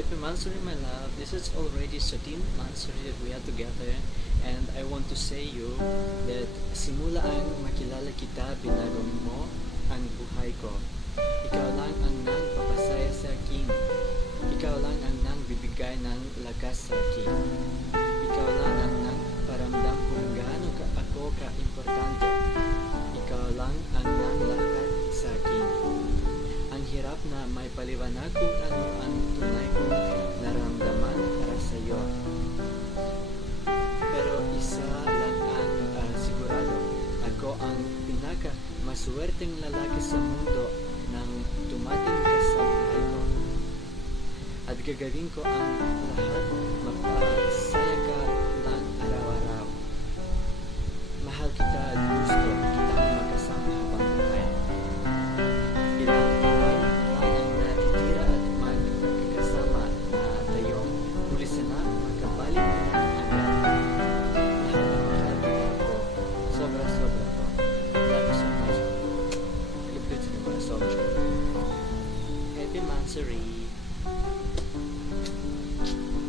Happy Mansuri, my love. This is already 13 months that we are together, and I want to say you that simula ang makilala kita, binago mo ang buhay ko. Ikaw lang ang nagpapasaya sa akin. Ikaw lang ang nagbibigay ng lakas sa akin. Ikaw lang ang nagparamdam kung gaano ako ka-importante. Ikaw lang ang nanglakat sa akin. Ang hirap na may paliwanag kung ano ang tunay kong naramdaman para sa iyo. Pero isa lang ang sigurado, ako ang pinaka-maswerteng lalaki sa mundo nang dumating ka sa buhay ko. At gagawin ko ang lahat, mapasaya ka lang araw-araw. Mahal kita at gusto kitang makasama habang buhay. Ilang taon lang ang natitira at magkakasama na tayong huli sana magkabalik mo agad. Mahal kita ako. Sobra-sobra ko. Love you so much. Lupit sa mga sobra. Happy Mansuri.